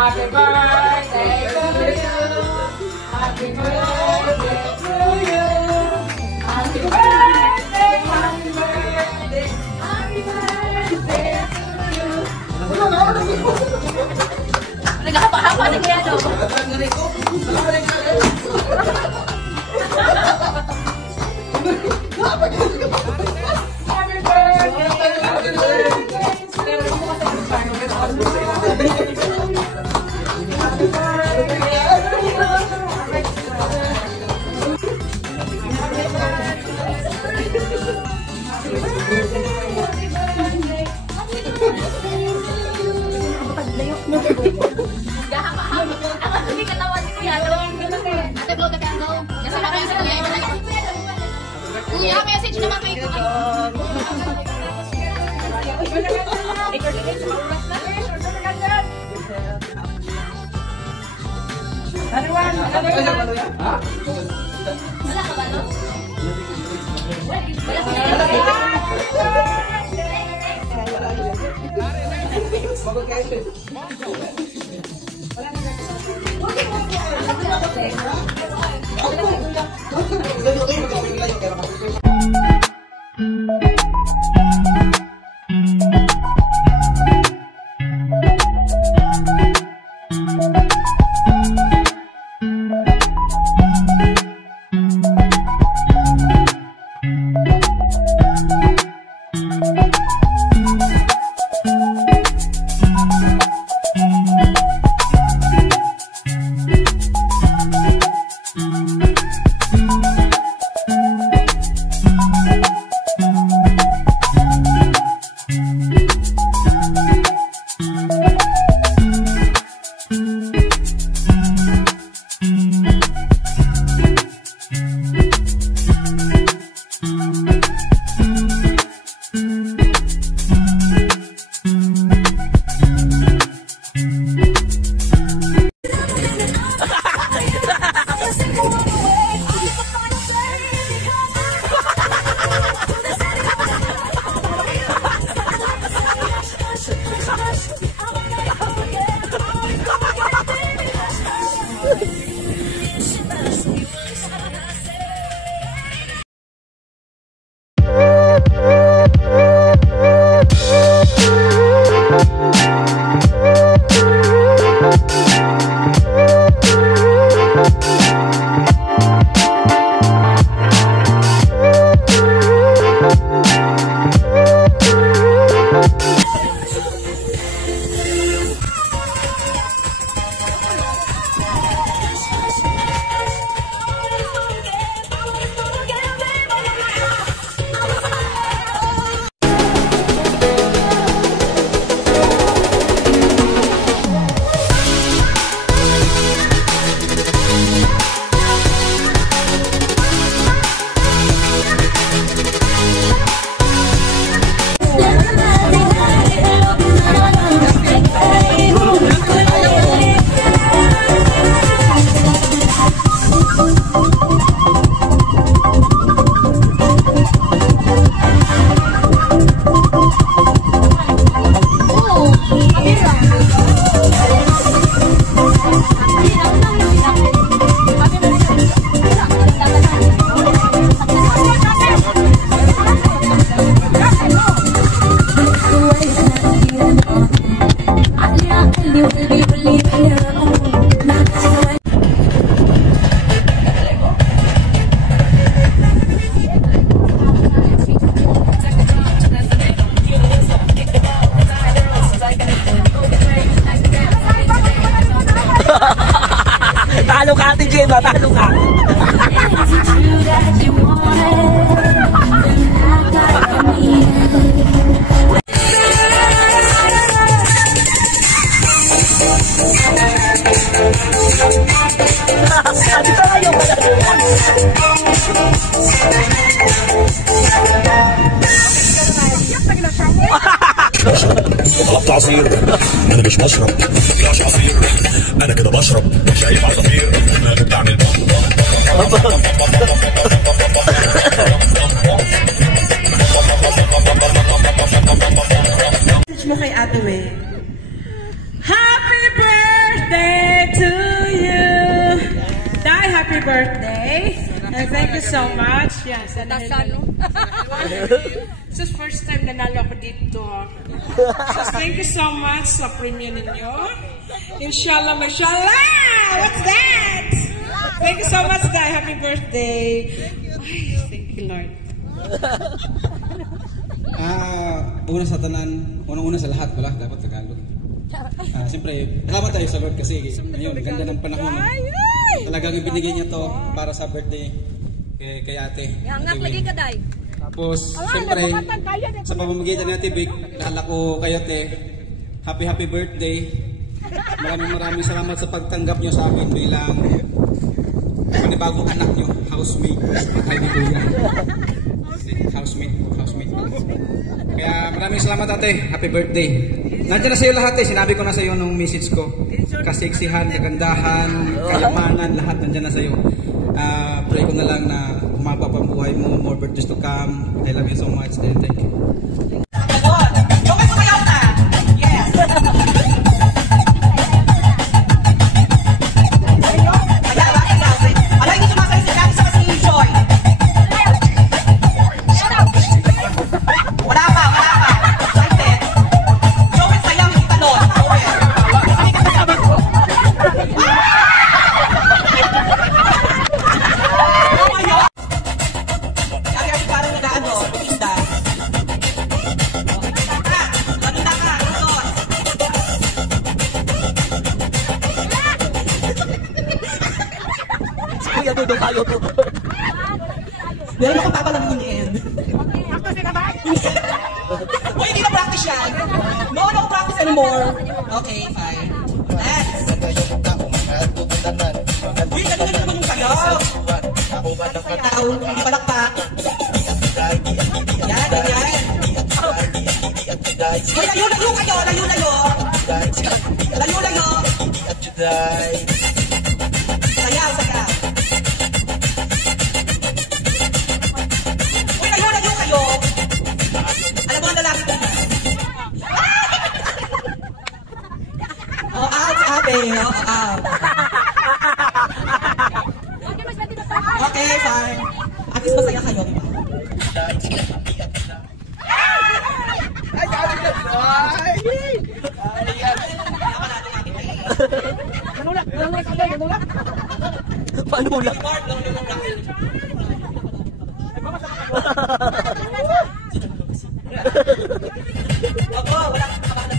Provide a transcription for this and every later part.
Happy birthday to you. Happy birthday to you. Happy birthday, happy birthday, happy birthday to you. Nagkakapahapa na kaya daw. Kuya, message naman kayo. Wala ka ba, no? Talo ka, Ate Gemma, talo ka. طلبت عصير انا مش بشرب مطلعش عصير انا كده بشرب شايف عصافير ما بتعمل mo kay Ate We. Happy birthday! happy birthday. And thank you so much. Yes. This is first time nanalo ako dito. So thank you so much sa premium ninyo. Inshallah, mashallah! What's that? Thank you so much, guys. Happy birthday. Ay, thank you, Lord. Una sa tanan, unang-una sa lahat pala, dapat Tagalog. Siyempre, salamat tayo sa Lord kasi ngayon, ganda ng panahon. Talagang ibinigay niya to para sa birthday kay ate. Hangak lagi ka, day. Tapos, siyempre, sa pamamagitan ni Ate Vic, nahala ko kayo, te. Happy birthday. Maraming salamat sa pagtanggap nyo sa akin bilang panibagong anak nyo, housemate. Housemate. Kaya maraming salamat, ate. Happy birthday. Nandiyan na sa'yo lahat, eh. Sinabi ko na sa'yo nung message ko. Kasiksihan, kagandahan, kayamanan, lahat nandiyan na sa'yo. Pray ko na lang na mapapambuhay mo, more birthdays to come. I love you so much, and thank you. Kuya Dudong tayo po. Meron ako papalamihin. Uy, hindi na practice yan. No practice anymore. Okay, fine. Next. Uy, ganun naman yung sayaw. Sayaw, hindi palakpak. Yan, ganyan. Uy, layo kayo, layo. Layo. Sayaw. Uy, layo kayo. Alam mo ang lalaki ko na. Out, sabi. Out. Okay, fine. At least masaya kayo. Paano mo lang? Opo, wala kang kabahan na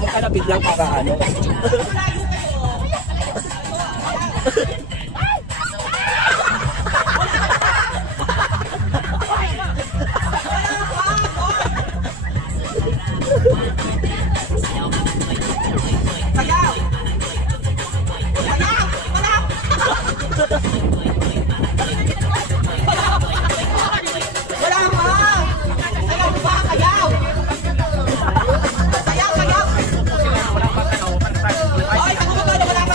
Magkalapit lang para ano. Ay, ako ba wala pa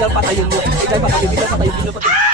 Biglang patayin mo. Biglang patayin, biglang patayin, biglang patayin.